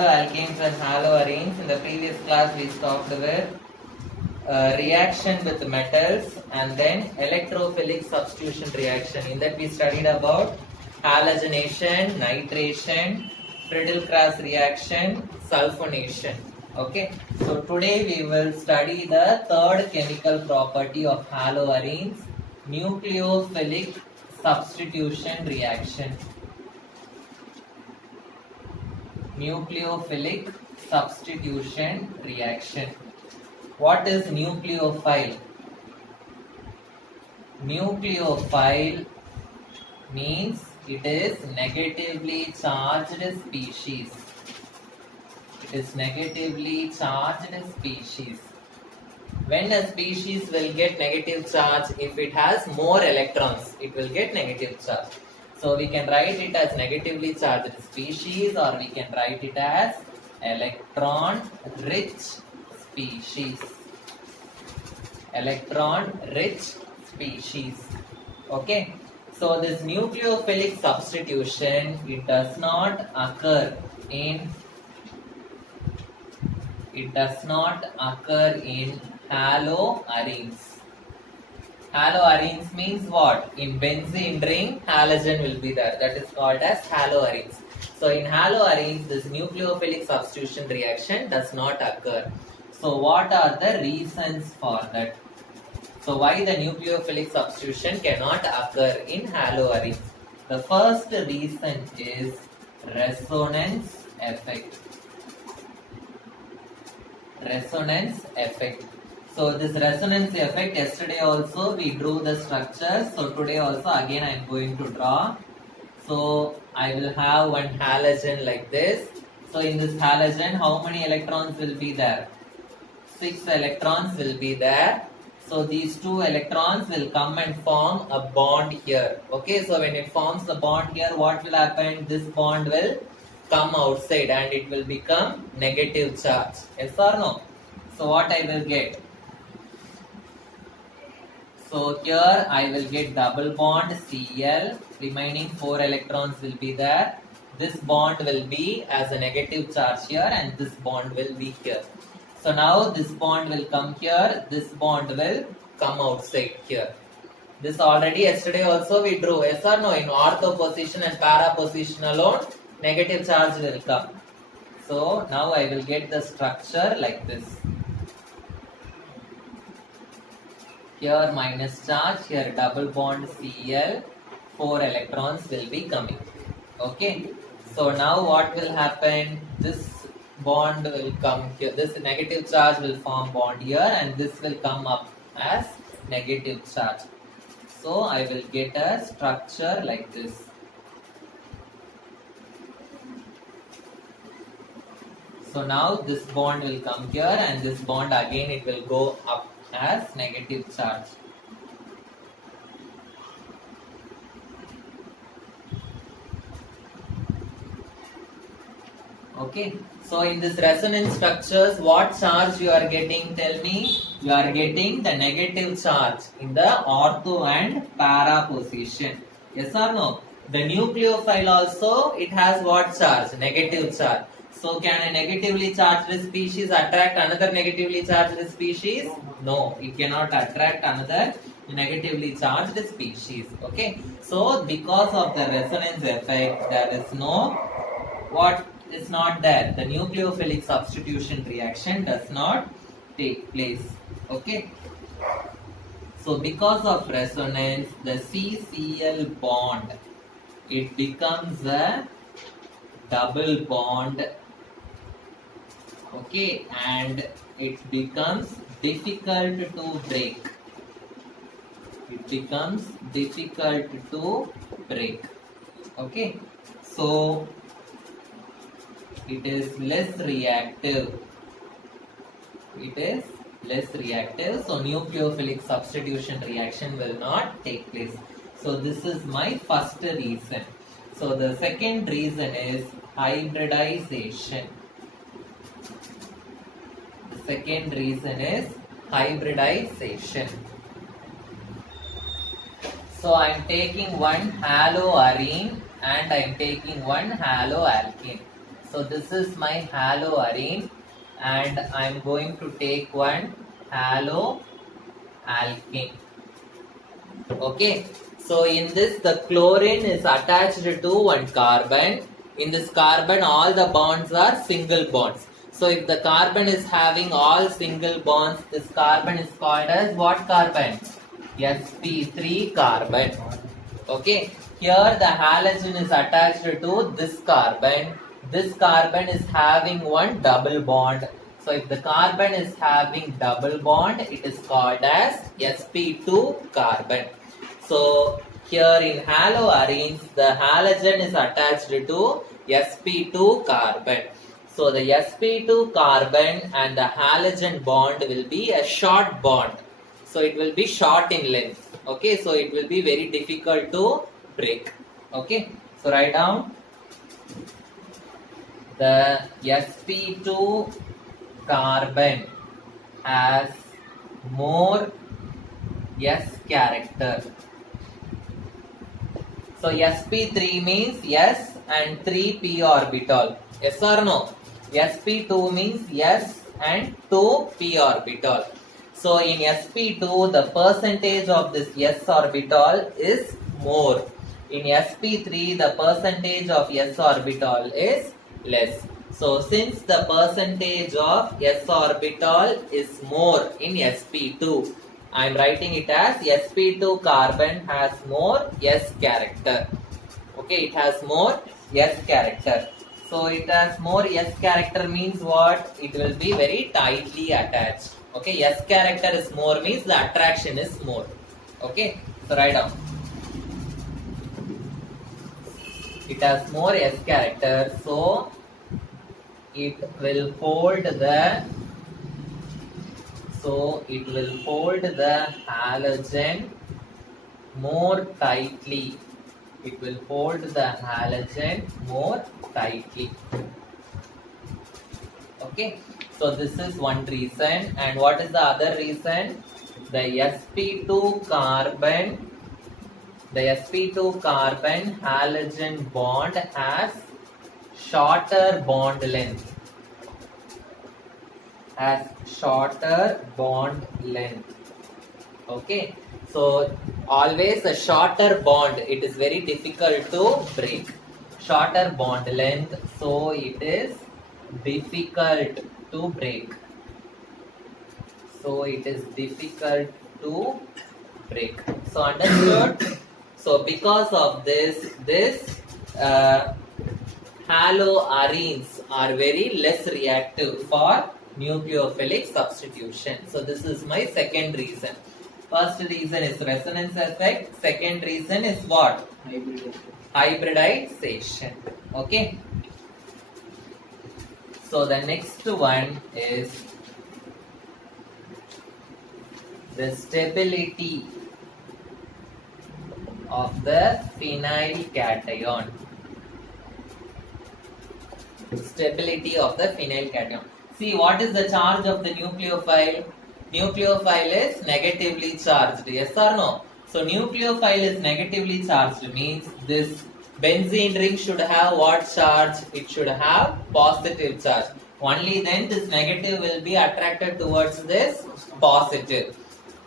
haloalkanes and haloarenes. In the previous class, we stopped with reaction with metals and then electrophilic substitution reaction. In that, we studied about halogenation, nitration, Friedel-Crafts reaction, sulfonation. Okay, so today we will study the third chemical property of haloarenes, nucleophilic substitution reaction. Nucleophilic substitution reaction. What is nucleophile? Nucleophile means it is negatively charged species. It is negatively charged species. When a species will get negative charge, if it has more electrons, it will get negative charge. So we can write it as negatively charged species, or we can write it as electron rich species. Electron rich species. Okay. So this nucleophilic substitution, it does not occur in haloarenes. Haloarenes means what? In benzene ring, halogen will be there. That is called as haloarenes. So in haloarenes, this nucleophilic substitution reaction does not occur. So what are the reasons for that? So why the nucleophilic substitution cannot occur in haloarenes? The first reason is resonance effect. Resonance effect. So this resonance effect, yesterday also we drew the structure. So today also again I am going to draw. So I will have one halogen like this. So in this halogen, how many electrons will be there? 6 electrons will be there. So these 2 electrons will come and form a bond here. Okay, so when it forms the bond here, what will happen? This bond will come outside and it will become negative charge. Yes or no? So what I will get? So here I will get double bond Cl, remaining 4 electrons will be there. This bond will be as a negative charge here and this bond will be here. So now this bond will come here, this bond will come outside here. This already yesterday also we drew, yes or no? In ortho position and para position alone, negative charge will come. So now I will get the structure like this. Here minus charge, here double bond Cl, 4 electrons will be coming. Okay. So now what will happen? This bond will come here. This negative charge will form bond here and this will come up as negative charge. So I will get a structure like this. So now this bond will come here and this bond again it will go up as negative charge. Okay, so in this resonance structures, what charge you are getting? Tell me. You are getting the negative charge in the ortho and para position. Yes or no? The nucleophile also, it has what charge? Negative charge. So can a negatively charged species attract another negatively charged species? No, it cannot attract another negatively charged species. Okay, so because of the resonance effect, there is no what is not there. The nucleophilic substitution reaction does not take place. Okay. So because of resonance, the CCl bond, it becomes a double bond. Okay, and it becomes difficult to break. It becomes difficult to break. Okay, so it is less reactive. It is less reactive. So nucleophilic substitution reaction will not take place. So this is my first reason. So the second reason is hybridization. The second reason is hybridization. So I am taking one haloarene and I am taking one haloalkane. So this is my haloarine, and I'm going to take one haloalkene. Okay, so in this the chlorine is attached to one carbon. In this carbon all the bonds are single bonds. So if the carbon is having all single bonds, this carbon is called as what carbon? sp3 carbon. Okay, here the halogen is attached to this carbon. This carbon is having one double bond. So if the carbon is having double bond, it is called as sp2 carbon. So here in haloarenes, the halogen is attached to sp2 carbon. So the sp2 carbon and the halogen bond will be a short bond. So it will be short in length. Okay, so it will be very difficult to break. Okay, so write down the sp2 carbon has more S character. So sp3 means S and 3p orbital. Yes or no? sp2 means S and 2p orbital. So in sp2 the percentage of this S orbital is more. In sp3 the percentage of S orbital is less. So since the percentage of S orbital is more in sp2, I am writing it as sp2 carbon has more S character. Okay, it has more S character. So it has more S character means what? It will be very tightly attached. Okay, S character is more means the attraction is more. Okay, so write down. It has more S character, so it will hold the halogen more tightly. It will hold the halogen more tightly. Okay, so this is one reason. And what is the other reason? The sp2 carbon halogen bond has shorter bond length. Okay, so always a shorter bond, it is very difficult to break. Shorter bond length, so it is difficult to break. So understood? So because of this haloarenes are very less reactive for nucleophilic substitution. So this is my second reason. First reason is resonance effect. Second reason is what? Hybridization. Okay. So the next one is the stability of the phenyl cation. Stability of the phenyl cation. See, what is the charge of the nucleophile? Nucleophile is negatively charged. Yes or no? So nucleophile is negatively charged means this benzene ring should have what charge? It should have positive charge. Only then this negative will be attracted towards this positive.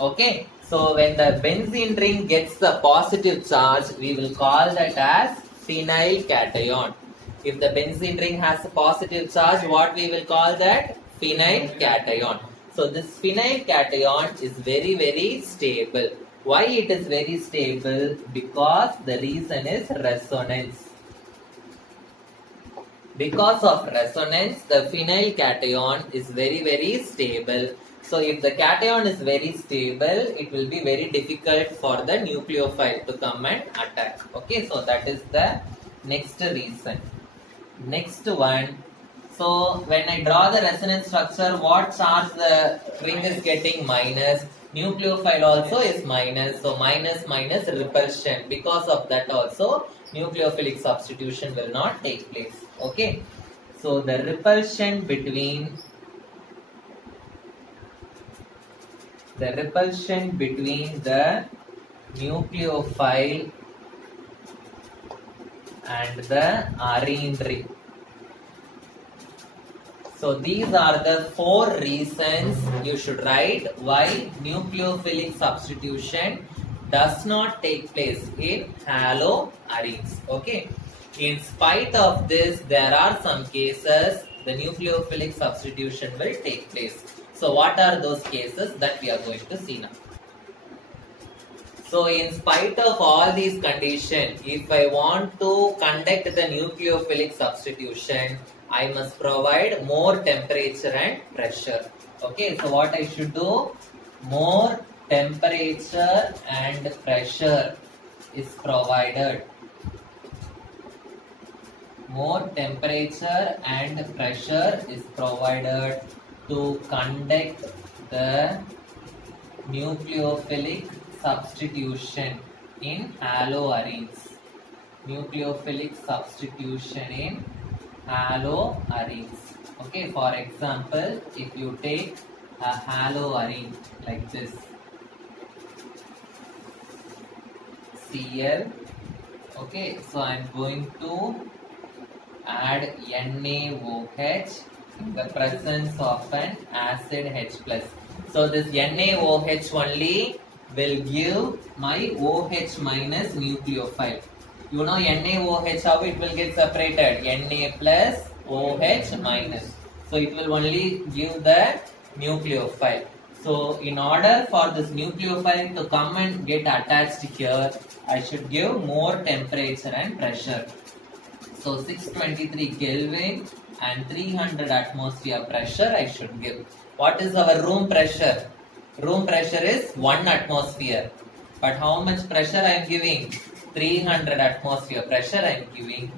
Okay. So when the benzene ring gets the positive charge, we will call that as phenyl cation. If the benzene ring has a positive charge, what we will call that? Phenyl cation. So this phenyl cation is very, very stable. Why it is very stable? Because the reason is resonance. Because of resonance, the phenyl cation is very, very stable. So if the cation is very stable, it will be very difficult for the nucleophile to come and attack. Okay, so that is the next reason. Next one. So when I draw the resonance structure, what charge the ring is getting? Minus. Nucleophile also is minus. So minus repulsion. Because of that also nucleophilic substitution will not take place. Okay. So the repulsion between the nucleophile and the arene ring. So these are the 4 reasons you should write why nucleophilic substitution does not take place in haloarenes. Okay. In spite of this, there are some cases the nucleophilic substitution will take place. So what are those cases that we are going to see now? So in spite of all these conditions, if I want to conduct the nucleophilic substitution, I must provide more temperature and pressure. Okay, so what I should do? More temperature and pressure is provided. More temperature and pressure is provided to conduct the nucleophilic substitution in haloarenes. Nucleophilic substitution in haloarenes. Okay, for example, if you take a haloarene like this, Cl. Okay, so I'm going to add NaOH in the presence of an acid H plus. So this NaOH only will give my OH minus nucleophile. You know NaOH, how it will get separated? Na plus OH minus. So it will only give the nucleophile. So in order for this nucleophile to come and get attached here, I should give more temperature and pressure. So 623 Kelvin and 300 atmosphere pressure I should give. What is our room pressure? Room pressure is 1 atmosphere. But how much pressure I am giving? 300 atmosphere pressure I am giving.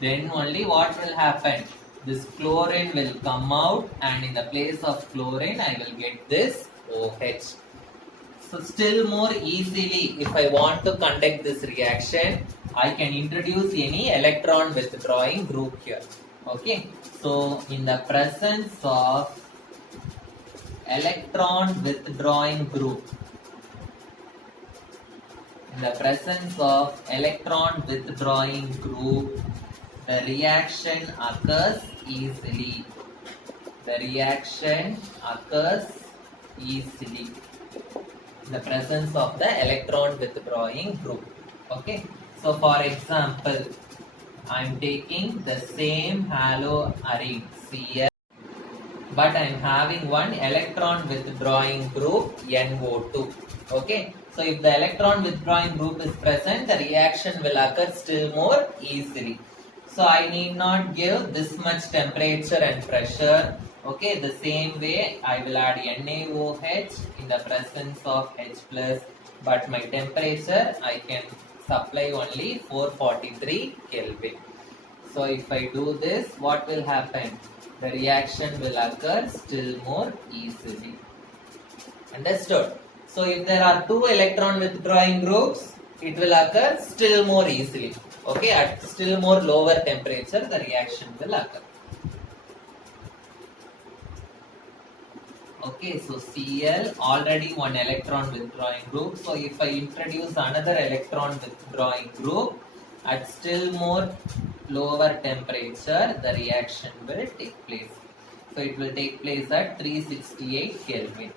Then only what will happen? This chlorine will come out, and in the place of chlorine I will get this OH. So still more easily, if I want to conduct this reaction, I can introduce any electron withdrawing group here. Okay. So in the presence of electron withdrawing group, in the presence of electron withdrawing group, the reaction occurs easily. The reaction occurs easily in the presence of the electron withdrawing group. Okay. So for example, I am taking the same haloarene Cl, but I am having one electron withdrawing group NO2. Okay. So if the electron withdrawing group is present, the reaction will occur still more easily. So I need not give this much temperature and pressure. Okay, the same way I will add NaOH in the presence of H plus, but my temperature I can supply only 443 Kelvin. So if I do this, what will happen? The reaction will occur still more easily. Understood? So if there are 2 electron withdrawing groups, it will occur still more easily. Okay, at still more lower temperature, the reaction will occur. Okay, so Cl already one electron withdrawing group. So if I introduce another electron withdrawing group at still more lower temperature, the reaction will take place. So it will take place at 368 Kelvin.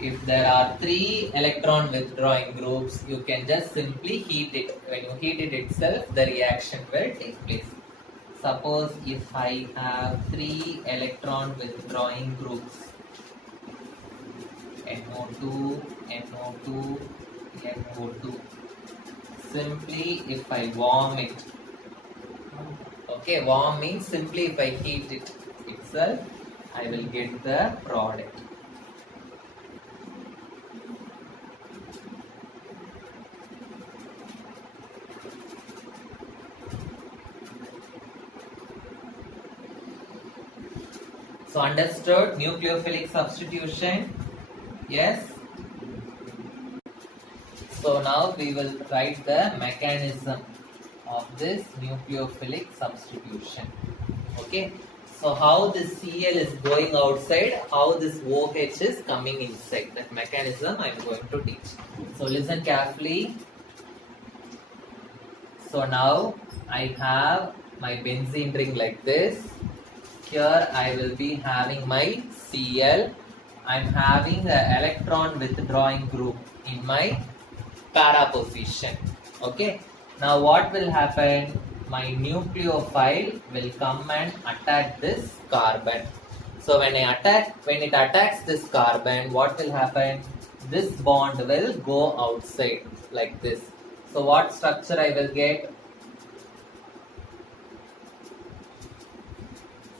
If there are 3 electron withdrawing groups, you can just simply heat it. When you heat it itself, the reaction will take place. Suppose if I have 3 electron withdrawing groups, NO2, NO2, NO2. Simply if I warm it, okay, warm means simply if I heat it itself, I will get the product. So understood nucleophilic substitution? Yes? So now we will write the mechanism of this nucleophilic substitution. Okay. So how this Cl is going outside, how this OH is coming inside. That mechanism I am going to teach. So listen carefully. So now I have my benzene ring like this. Here I will be having my Cl. I am having the electron withdrawing group in my para position. Okay. Now what will happen? My nucleophile will come and attack this carbon. So when it attacks this carbon, what will happen? This bond will go outside like this. So what structure I will get?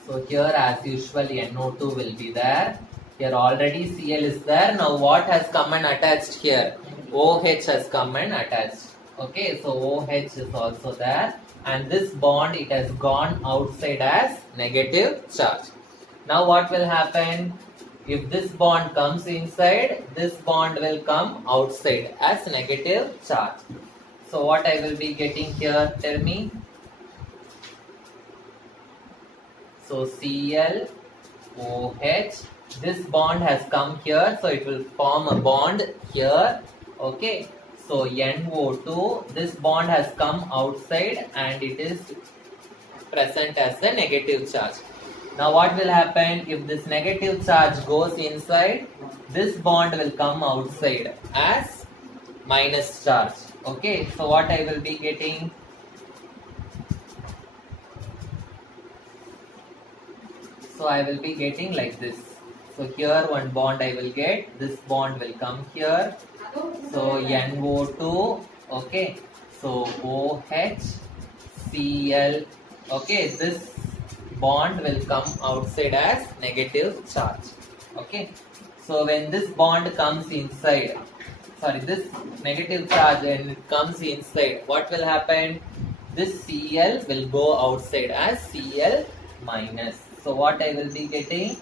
So here as usual NO2 will be there. Here already Cl is there. Now what has come and attached here? OH has come and attached. Okay, so OH is also there. And this bond, it has gone outside as negative charge. Now what will happen? If this bond comes inside, this bond will come outside as negative charge. So what I will be getting here? Tell me. So Cl, OH, this bond has come here, so it will form a bond here. Okay, so NO2, this bond has come outside and it is present as a negative charge. Now what will happen if this negative charge goes inside? This bond will come outside as minus charge. Okay, so what I will be getting? So I will be getting like this. So here one bond I will get, this bond will come here. So NO2, okay. So OH, Cl, okay. This bond will come outside as negative charge. Okay. So when this bond comes inside, this negative charge when it comes inside, what will happen? This Cl will go outside as Cl minus. So what I will be getting?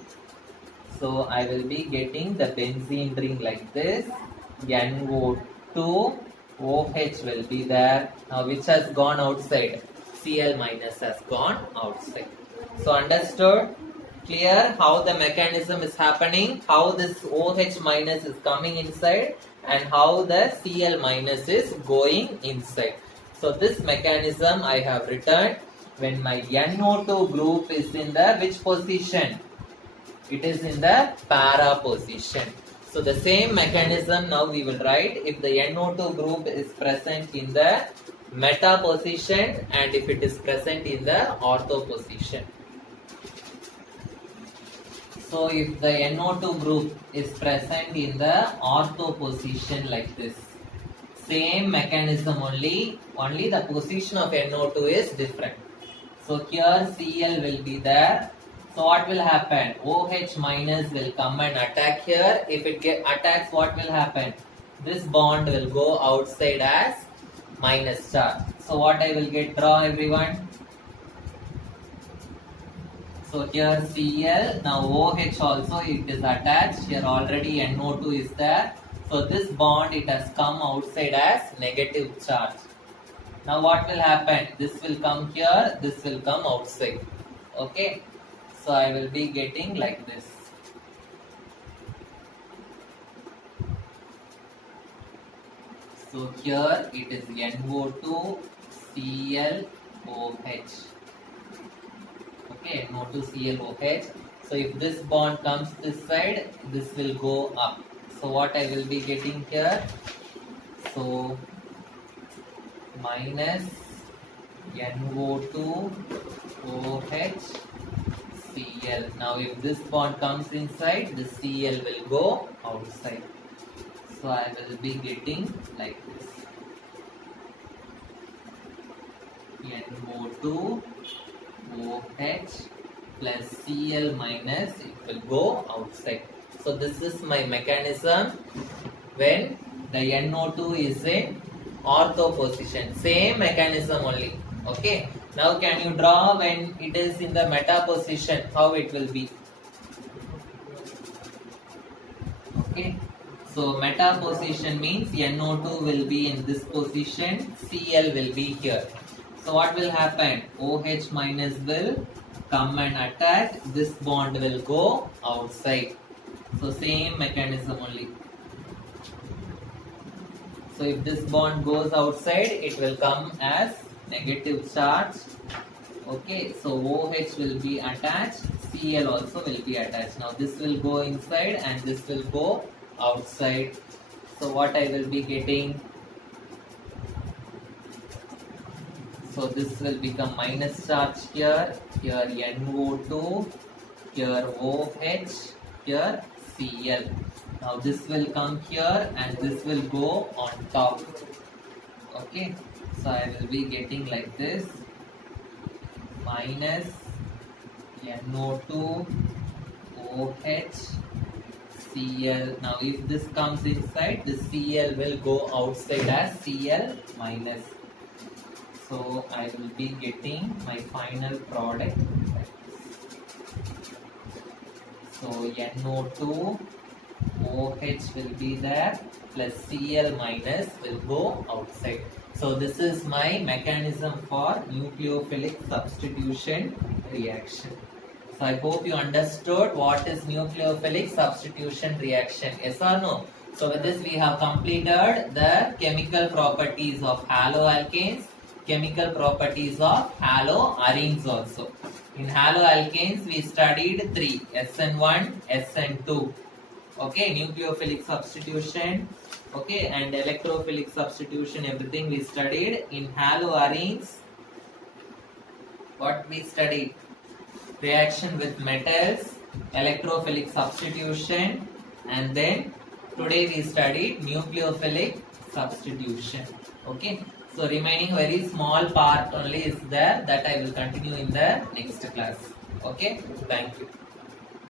So I will be getting the benzene ring like this. NO2, OH will be there. Now which has gone outside? Cl minus has gone outside. So understood? Clear how the mechanism is happening? How this OH minus is coming inside and how the Cl minus is going inside. So this mechanism I have written. When my NO2 group is in the which position? It is in the para position. So the same mechanism now we will write if the NO2 group is present in the meta position and if it is present in the ortho position. So if the NO2 group is present in the ortho position like this, same mechanism only the position of NO2 is different. So here Cl will be there. So what will happen? OH minus will come and attack here. If it attacks, what will happen? This bond will go outside as minus charge. So what I will get? Draw everyone. So here Cl, now OH also it is attached. Here already NO2 is there. So this bond it has come outside as negative charge. Now what will happen? This will come here, this will come outside. Okay. So I will be getting like this. So here it is NO2, Cl, OH. Okay, NO2, Cl, OH. So if this bond comes this side, this will go up. So what I will be getting here? So minus NO2, OH, Cl. Now if this bond comes inside, the Cl will go outside. So I will be getting like this. NO2, OH plus Cl minus, it will go outside. So this is my mechanism when the NO2 is in ortho position. Same mechanism only. Okay. Now can you draw when it is in the meta position, how it will be? Okay. So meta position means NO2 will be in this position, Cl will be here. So what will happen? OH minus will come and attack, this bond will go outside. So same mechanism only. So if this bond goes outside, it will come as negative charge. Okay, so OH will be attached, Cl also will be attached. Now this will go inside and this will go outside. So what I will be getting? So this will become minus charge here NO2, here OH, here Cl. Now this will come here and this will go on top. Okay, so I will be getting like this, minus NO2 OH Cl. Now if this comes inside, the Cl will go outside as Cl minus. So I will be getting my final product. So NO2 OH will be there plus Cl minus will go outside. So this is my mechanism for nucleophilic substitution reaction. So I hope you understood what is nucleophilic substitution reaction. Yes or no? So with this we have completed the chemical properties of haloalkanes, chemical properties of haloarenes also. In haloalkanes we studied 3, SN1, SN2. Okay, nucleophilic substitution, okay, and electrophilic substitution, everything we studied. In haloarenes, what we studied? Reaction with metals, electrophilic substitution, and then today we studied nucleophilic substitution. Okay, so remaining very small part only is there, that I will continue in the next class. Okay, thank you.